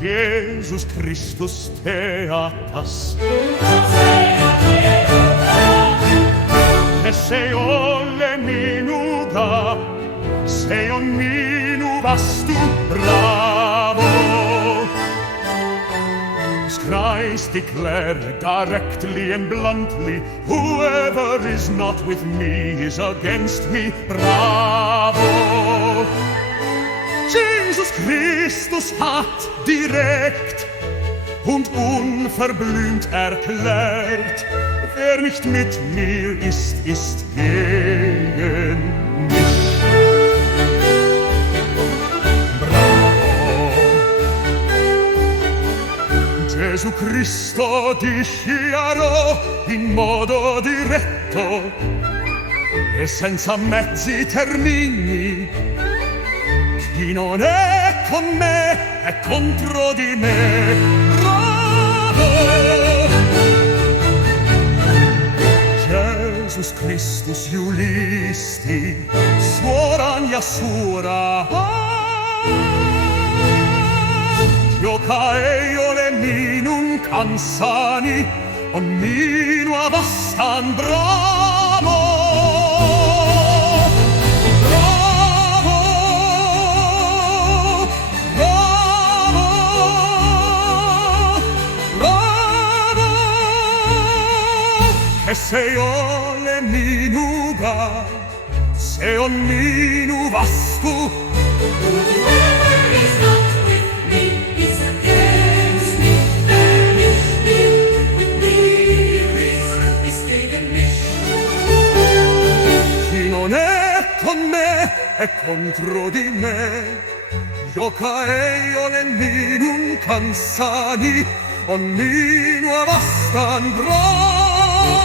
Jesus Christus theatas. E se olle minuta, se on minu vastu bravo. Christ declared directly and bluntly, whoever is not with me is against me. Bravo! Jesus Christus hat direkt und unverblümt erklärt, wer nicht mit mir ist, ist gegen mich. Gesù Cristo dichiarò in modo diretto e senza mezzi termini: chi non è con me è contro di me. Bravo! Jesus Christus Iulisti, suorania sura, joka ei ole minun kanssani, on minua vastaan. Bravo! Bravo! Bravo! Bravo! E se ole minuga, se on minu vastu, con me e contro di me, joka ei ole minun kanssani, on minua vastaan. Bravo!